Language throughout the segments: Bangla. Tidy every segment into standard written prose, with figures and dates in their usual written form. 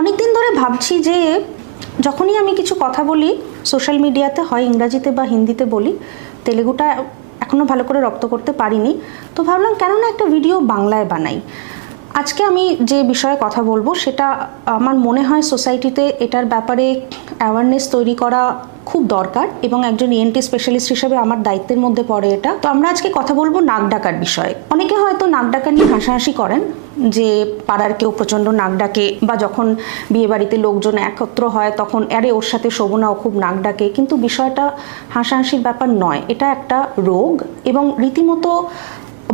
অনেক দিন ধরে ভাবছি যে যখনই আমি কিছু কথা বলি সোশ্যাল মিডিয়াতে, হয় ইংরাজিতে বা হিন্দিতে বলি, তেলেগুটা এখনও ভালো করে রপ্ত করতে পারিনি, তো ভাবলাম কেন না একটা ভিডিও বাংলায় বানাই। আজকে আমি যে বিষয়ে কথা বলবো সেটা আমার মনে হয় সোসাইটিতে এটার ব্যাপারে অ্যাওয়ারনেস তৈরি করা খুব দরকার এবং একজন ইএনটি স্পেশালিস্ট হিসেবে আমার দায়িত্বের মধ্যে পড়ে এটা। তো আমরা আজকে কথা বলবো নাক ডাকার বিষয়ে। অনেকে হয়তো নাক ডাকা নিয়ে হাসাহাসি করেন যে পাড়ার কেউ প্রচণ্ড নাক ডাকে, বা যখন বিয়েবাড়িতে লোকজন একত্র হয় তখন আরে ওর সাথে শোভো না, ও খুব নাক ডাকে। কিন্তু বিষয়টা হাসাহাসির ব্যাপার নয়, এটা একটা রোগ এবং রীতিমতো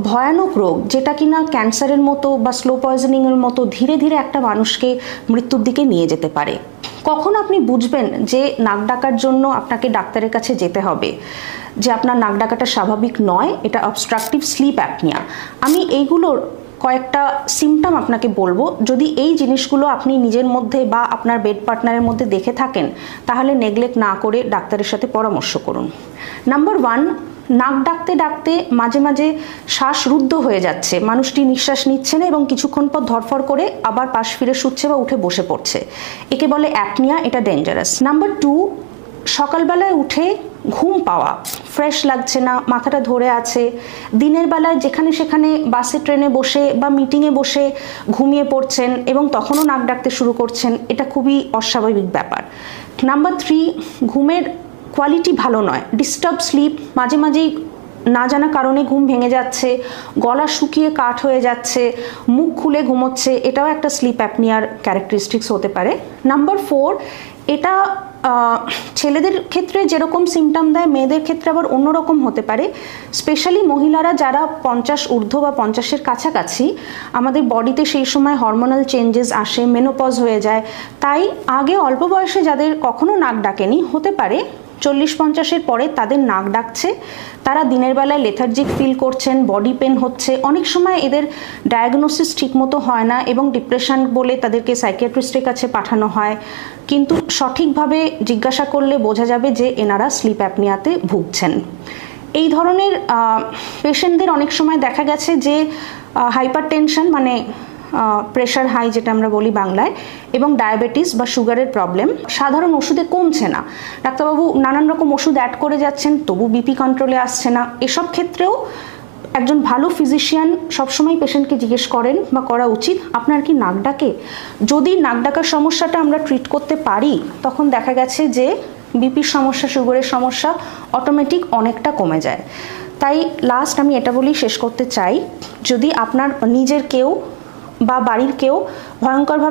ভয়ানক রোগ, যেটা কিনা ক্যান্সারের মতো বা স্লো পয়জনিংয়ের মতো ধীরে ধীরে একটা মানুষকে মৃত্যুর দিকে নিয়ে যেতে পারে। কখন আপনি বুঝবেন যে নাক ডাকার জন্য আপনাকে ডাক্তারের কাছে যেতে হবে, যে আপনার নাক ডাকাটা স্বাভাবিক নয়, এটা অবস্ট্রাকটিভ স্লিপ অ্যাপনিয়া। আমি এইগুলোর কয়েকটা সিমটম আপনাকে বলবো। যদি এই জিনিসগুলো আপনি নিজের মধ্যে বা আপনার বেড পার্টনারের মধ্যে দেখে থাকেন তাহলে নেগলেক্ট না করে ডাক্তারের সাথে পরামর্শ করুন। নাম্বার 1, নাক ডাকতে ডাকতে মাঝে মাঝে শ্বাস রুদ্ধ হয়ে যাচ্ছে, মানুষটি নিঃশ্বাস নিচ্ছে না এবং কিছুক্ষণ পর ধরফর করে আবার পাশ ফিরে শুচ্ছে বা উঠে বসে পড়ছে, একে বলে অ্যাপনিয়া, এটা ডেঞ্জারাস। নাম্বার 2, সকালবেলায় উঠে ঘুম পাওয়া, ফ্রেশ লাগছে না, মাথাটা ধরে আছে, দিনের বেলায় যেখানে সেখানে বাসে ট্রেনে বসে বা মিটিংয়ে বসে ঘুমিয়ে পড়ছেন এবং তখনও নাক ডাকতে শুরু করছেন, এটা খুবই অস্বাভাবিক ব্যাপার। নাম্বার 3, ঘুমের কোয়ালিটি ভালো নয়, ডিস্টার্ব স্লিপ, মাঝে মাঝেই না জানা কারণে ঘুম ভেঙে যাচ্ছে, গলা শুকিয়ে কাঠ হয়ে যাচ্ছে, মুখ খুলে ঘুমোচ্ছে, এটাও একটা স্লিপ অ্যাপনিয়ার ক্যারেক্টারিস্টিক্স হতে পারে। নাম্বার 4, এটা ছেলেদের ক্ষেত্রে যেরকম সিমটম দেয় মেয়েদের ক্ষেত্রে আবার অন্যরকম হতে পারে। স্পেশালি মহিলারা যারা 50 ঊর্ধ্ব বা 50-এর কাছাকাছি, আমাদের বডিতে সেই সময় হরমোনাল চেঞ্জেস আসে, মেনোপজ হয়ে যায়। তাই আগে অল্প বয়সে যাদের কখনো নাক ডাকেনি, হতে পারে 40-50-এর পরে তাদের নাক ডাকছে, তারা দিনের বেলায় লেথার্জিক ফিল করছেন, বডি পেন হচ্ছে, অনেক সময় এদের ডায়াগনোসিস ঠিকমতো হয় না এবং ডিপ্রেশন বলে তাদেরকে সাইকিয়াট্রিস্টের কাছে পাঠানো হয়, কিন্তু সঠিকভাবে জিজ্ঞাসা করলে বোঝা যাবে যে এনারা স্লিপ অ্যাপনিয়াতে ভুগছেন। এই ধরনের পেশেন্টদের অনেক সময় দেখা গেছে যে হাইপার টেনশন মানে প্রেশার হাই যেটা আমরা বলি বাংলায়, এবং ডায়াবেটিস বা সুগারের প্রবলেম সাধারণ ওষুধে কমছে না, ডাক্তারবাবু নানান রকম ওষুধ অ্যাড করে যাচ্ছেন তবু বিপি কন্ট্রোলে আসছে না। এসব ক্ষেত্রেও একজন ভালো ফিজিশিয়ান সবসময় পেশেন্টকে জিজ্ঞেস করেন বা করা উচিত আপনার কি নাক ডাকে। যদি নাক ডাকার সমস্যাটা আমরা ট্রিট করতে পারি তখন দেখা গেছে যে বিপির সমস্যা, সুগারের সমস্যা অটোমেটিক অনেকটা কমে যায়। তাই লাস্ট আমি এটা বলেই শেষ করতে চাই, যদি আপনার নিজের কেউ বা বাড়ির কেউ ভয়ঙ্করভাবে